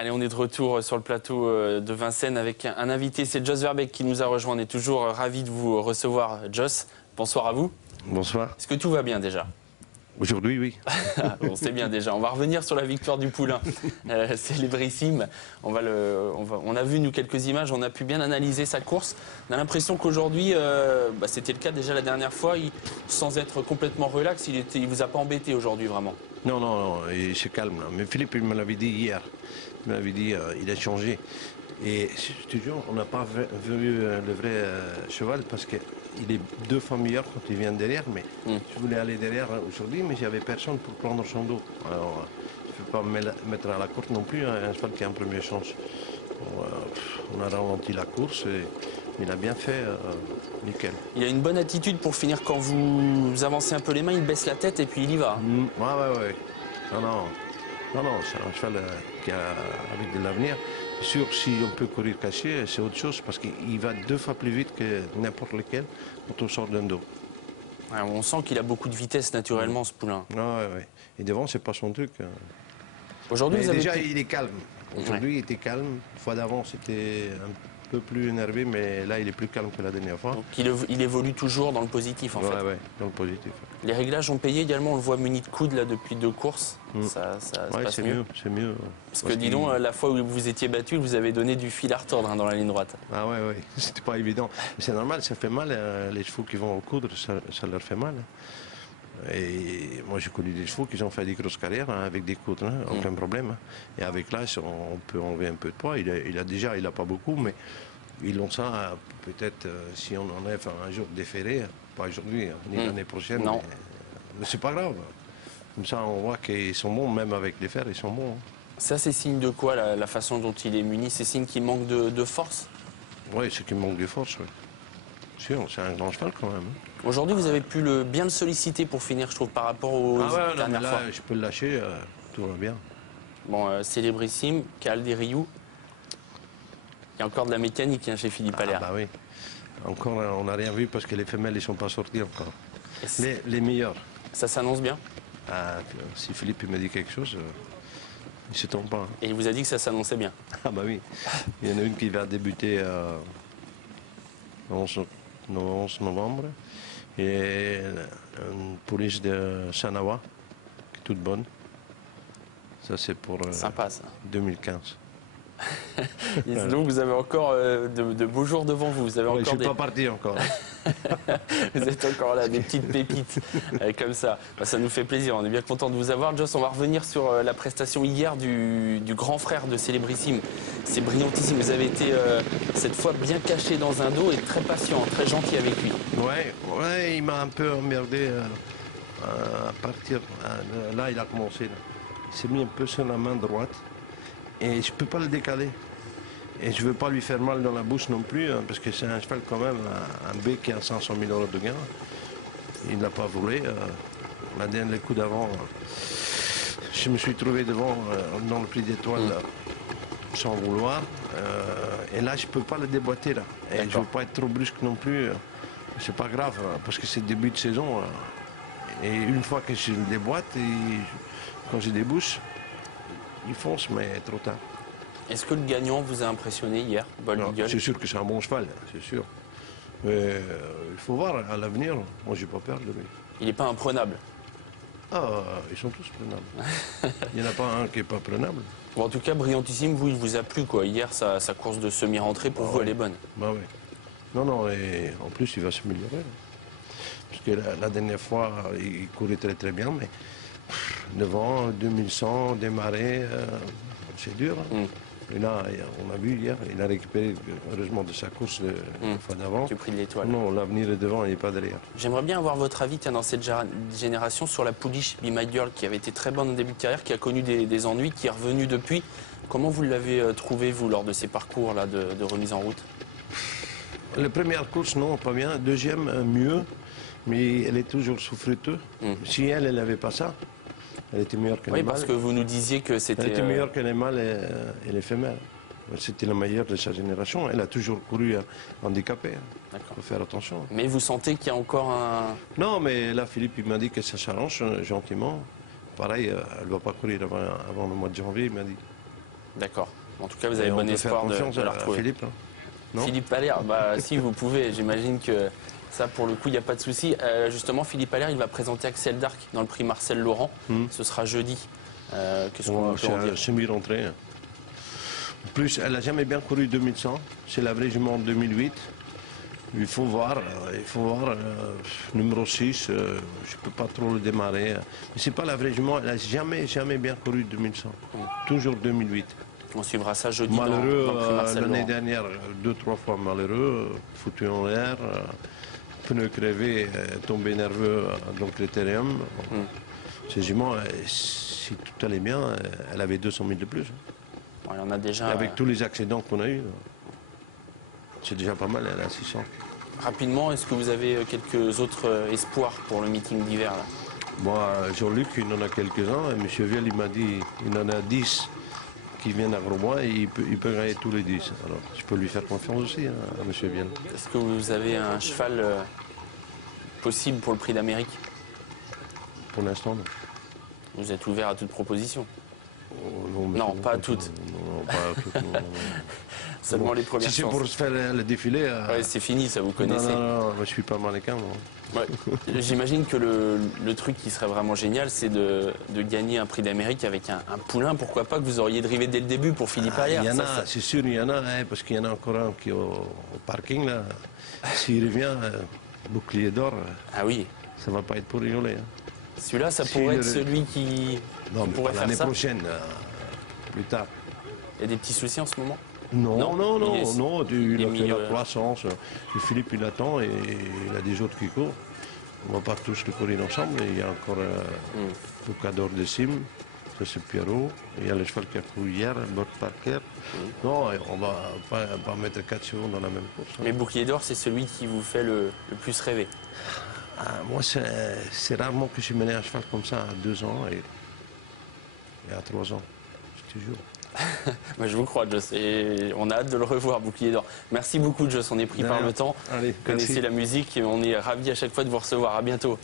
Allez, on est de retour sur le plateau de Vincennes avec un invité, c'est Jos Verbeek qui nous a rejoint. On est toujours ravis de vous recevoir, Jos. Bonsoir à vous. Bonsoir. Est-ce que tout va bien déjà? Aujourd'hui, oui. Bon, c'est bien déjà. On va revenir sur la victoire du Poulain. Célébrissime. On a vu, nous, quelques images. On a pu bien analyser sa course. On a l'impression qu'aujourd'hui, c'était le cas déjà la dernière fois. Sans être complètement relax, il vous a pas embêté aujourd'hui, vraiment. Non, non, non, il se calme. Là. Mais Philippe, il me l'avait dit hier. Il m'avait dit il a changé. Et je te jure, on n'a pas vu le vrai cheval parce qu'il est 2 fois meilleur quand il vient derrière. Mais je voulais aller derrière aujourd'hui, mais j'avais personne pour prendre son dos. Alors, je ne peux pas me mettre à la course non plus, un cheval qui a une première chance. On a ralenti la course et il a bien fait, nickel. Il a une bonne attitude pour finir quand vous avancez un peu les mains, il baisse la tête et puis il y va. Ouais. Non, c'est un cheval qui a avec de l'avenir. Sûr, si on peut courir caché, c'est autre chose parce qu'il va 2 fois plus vite que n'importe lequel quand on sort d'un dos. Ouais, on sent qu'il a beaucoup de vitesse naturellement, ce Poulain. Ouais. Et devant, c'est pas son truc. Aujourd'hui, déjà, il est calme. Aujourd'hui, il était calme. Une fois d'avant, c'était un peu plus énervé, mais là, il est plus calme que la dernière fois. Donc, il évolue toujours dans le positif, en fait. Ouais, dans le positif. Les réglages ont payé également, on le voit muni de coude là depuis 2 courses. Ça se passe mieux. C'est mieux. Parce que dis donc, la fois où vous étiez battu, vous avez donné du fil à retordre dans la ligne droite. Ah ouais, c'était pas évident. C'est normal, ça fait mal. Les chevaux qui vont au coudre, ça leur fait mal. Et moi, j'ai connu des chevaux qui ont fait des grosses carrières avec des coudres, aucun problème. Et avec l'âge, on peut enlever un peu de poids. Il a pas beaucoup, mais ils ont ça. Peut-être si on enlève un jour déféré, pas aujourd'hui, ni l'année prochaine. Non. Mais c'est pas grave. Comme ça, on voit qu'ils sont bons, même avec les fers, ils sont bons. Ça, c'est signe de quoi, la façon dont il est muni? C'est signe qu'il manque de force? Oui, c'est qu'il manque de force, oui. C'est un grand cheval quand même. Aujourd'hui, vous avez pu bien le solliciter pour finir, je trouve, par rapport aux dernières fois. Je peux le lâcher, tout va bien. Bon, Célébrissime, Cal des Rioux. Il y a encore de la mécanique chez Philippe Allaire. Bah oui. Encore, on n'a rien vu parce que les femelles ne sont pas sorties encore. Les meilleures. Ça s'annonce bien? Si Philippe me dit quelque chose, il ne se trompe pas. Et il vous a dit que ça s'annonçait bien? Ah bah oui. Il y en a une qui va débuter le 11 novembre. Et une police de Sanawa, qui est toute bonne. Ça, c'est pour sympa, ça. 2015. Donc, vous avez encore de beaux jours devant vous. Vous avez encore je ne suis pas parti encore. Vous êtes encore là, des petites pépites comme ça. Ça nous fait plaisir, on est bien content de vous avoir. Jos, on va revenir sur la prestation hier du grand frère de Célébrissime. C'est brillantissime. Vous avez été cette fois bien caché dans un dos et très patient, très gentil avec lui. Ouais, il m'a un peu emmerdé à partir. Là, il a commencé. Là. Il s'est mis un peu sur la main droite et je ne peux pas le décaler. Et je ne veux pas lui faire mal dans la bouche non plus, parce que c'est un cheval quand même, un B qui a 500 000 € de gain. Il n'a pas volé. La dernière coup d'avant, je me suis trouvé devant dans le prix d'étoile sans vouloir. Et là, je ne peux pas le déboîter. Là. Et je ne veux pas être trop brusque non plus. C'est pas grave, parce que c'est le début de saison. Et une fois que je le déboîte, quand je débouche, il fonce, mais trop tard. Est-ce que le gagnant vous a impressionné hier, C'est sûr que c'est un bon cheval, c'est sûr. Mais il faut voir à l'avenir. Moi, j'ai pas peur de lui. Il n'est pas imprenable? Ils sont tous prenables. Il n'y en a pas un qui n'est pas prenable. Bon, en tout cas, brillantissime, vous, il vous a plu, quoi. Hier, sa course de semi-rentrée, pour vous, elle est bonne. Bah oui. Non, et en plus, il va s'améliorer. Parce que la dernière fois, il courait très bien, mais devant, 2100, démarrer, c'est dur. Et là, on a vu hier, il a récupéré heureusement de sa course la fois d'avant. Du prix de l'étoile. Non, l'avenir est devant, il n'est pas derrière. J'aimerais bien avoir votre avis dans cette génération sur la pouliche Be My Girl qui avait été très bonne au début de carrière, qui a connu des ennuis, qui est revenue depuis. Comment vous l'avez trouvé, vous, lors de ces parcours-là de remise en route? La première course, non, pas bien. Deuxième, mieux. Mais elle est toujours souffreteuse. Si elle n'avait pas ça, elle était meilleure que les mâles. Oui, parce que vous nous disiez que c'était... Elle était meilleure que les mâles et les femelles. C'était la meilleure de sa génération. Elle a toujours couru handicapée. Il faut faire attention. Mais vous sentez qu'il y a encore un... Non, mais là, Philippe, il m'a dit que ça s'arrange gentiment. Pareil, elle ne va pas courir avant le mois de janvier, il m'a dit. D'accord. En tout cas, vous avez Et on bon peut espoir faire confiance de la à retrouver. Philippe, hein. Non. Philippe Allaire, bah si vous pouvez, j'imagine que ça pour le coup il n'y a pas de souci. Justement, Philippe Allaire, il va présenter Axel Darc dans le prix Marcel Laurent. Ce sera jeudi. Qu'est-ce qu'on peut en dire? C'est semi-rentré. En plus, elle n'a jamais bien couru 2100. C'est la vraie jument en 2008. Il faut voir. Numéro 6, je ne peux pas trop le démarrer. Mais ce n'est pas la vraie jument. Elle n'a jamais bien couru 2100. Toujours 2008. On suivra ça jeudi Malheureux, dans le prix Marcel l'année Laurent. dernière, 2-3 fois malheureux, foutu en l'air, pneu crevé, tombé nerveux dans le critérium. Ces juments, si tout allait bien, elle avait 200 000 de plus. Bon, il y en a déjà. Et avec tous les accidents qu'on a eus, c'est déjà pas mal, elle est à 600. Rapidement, est-ce que vous avez quelques autres espoirs pour le meeting d'hiver là? Moi, Jean-Luc, il en a quelques-uns. Et M. Viel, il m'a dit il en a 10 qui viennent à Grosbois et il peut gagner tous les 10. Alors, je peux lui faire confiance aussi, hein, à M. Viel. Est-ce que vous avez un cheval possible pour le prix d'Amérique? Pour l'instant, non. Vous êtes ouvert à toute proposition? Oh, Non, pas à toutes. Non, pas à toutes. Non. Seulement les premières Si c'est chances. pour se faire le défilé. Ouais, c'est fini, ça vous connaissez. Non, je suis pas mannequin. Ouais. J'imagine que le truc qui serait vraiment génial, c'est de gagner un prix d'Amérique avec un poulain. Pourquoi pas que vous auriez drivé dès le début pour Philippe Allaire? Il y en Ça, a, c'est sûr, il y en a, hein, parce qu'il y en a encore un qui est au parking là. S'il revient, bouclier d'or, Ah oui. ça va pas être pour rigoler. Hein. Celui-là, ça Si pourrait être le- celui qui Non, mais pourrait faire l'année ça. prochaine, plus tard. Il y a des petits soucis en ce moment? Non, il il est a fait milieu. la croissance. Et Philippe, il attend et il a des autres qui courent. On va pas tous le courir ensemble. Il y a encore Boucador de Sim, ça c'est Pierrot. Il y a le cheval qui a couru hier, Burt Parker. Non, on va pas mettre 4 chevaux dans la même course. Hein. Mais Bouclier d'Or, c'est celui qui vous fait le plus rêver. Ah, moi, c'est rarement que je suis mené un cheval comme ça à 2 ans et à 3 ans. Je te jure. Moi, je vous crois, Joss. Et on a hâte de le revoir, Bouclier d'Or. Merci beaucoup, Joss. On est pris De par rien. le temps. Allez, Vous connaissez merci. la musique et on est ravis à chaque fois de vous recevoir. À bientôt.